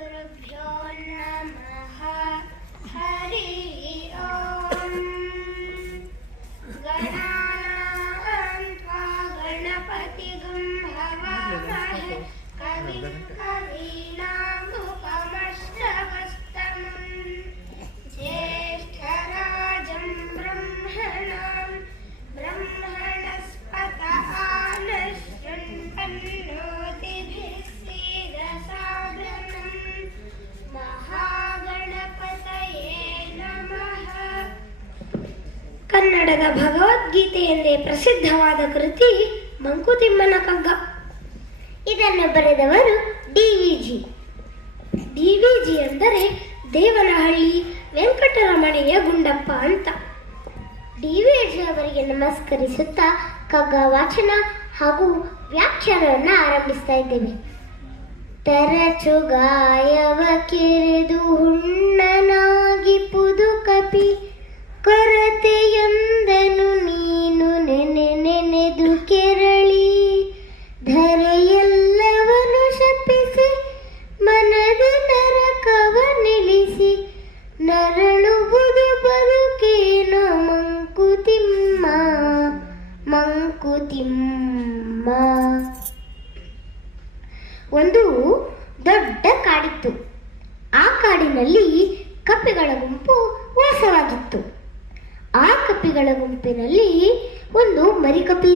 गुरुभ्यो नमः। हरि ओम। गणानां त्वा गणपतिगुं हवामहे कविं कवीनामुपमश्रवस्तमं ज्येष्ठराजं ब्रह्मणां ब्रह्मणस्पत आनशृण्वन्नोतिभिः सीदसादनं महागणपतये नमः। ಕನ್ನಡದ ಭಗವದ್ಗೀತೆ ಎಂದೇ ಪ್ರಸಿದ್ಧವಾದ ಕೃತಿ ಮಂಕುತಿಮ್ಮನ ಕಗ್ಗ. ಇದನ್ನು ಬರೆದವರು ಡಿ.ವಿ.ಜಿ. ಡಿ.ವಿ.ಜಿ ಅಂದರೆ ದೇವನಹಳ್ಳಿ ವೆಂಕಟರಮಣಯ್ಯ ಗುಂಡಪ್ಪ ಅಂತ. ಡಿ.ವಿ.ಜಿ ಅವರಿಗೆ ನಮಸ್ಕರಿಸುತ್ತಾ ಕಗ್ಗ ವಾಚನ ಹಾಗೂ ವ್ಯಾಖ್ಯಾನವನ್ನು ಆರಂಭಿಸ್ತಾ ಇದ್ದೇವೆ. ತರಚುಗಾಯವ ಕೆರೆದು ಹುಣ್ಣನಾಗಿ ಪುದು ಕಪಿ ಕೊರತೆಯೊಂದನು ನೀನು ನೆನೆದು ಕೆರಳಿ ಧರೆಯೆಲ್ಲವನು ಶಪಿಸಿ ಮನದ ನರಕವ ನಿಲ್ಲಿಸಿ ನರಳುವುದು ಬದುಕೇನೋ ಮಂಕುತಿಮ್ಮ ಮಂಕುತಿಮ್ಮ. ಒಂದು ದೊಡ್ಡ ಕಾಡಿತ್ತು. ಆ ಕಾಡಿನಲ್ಲಿ ಕಪಿಗಳ ಗುಂಪು ವಾಸವಾಗಿತ್ತು. ಆ ಕಪಿಗಳ ಗುಂಪಿನಲ್ಲಿ ಒಂದು ಮರಿಕಪಿ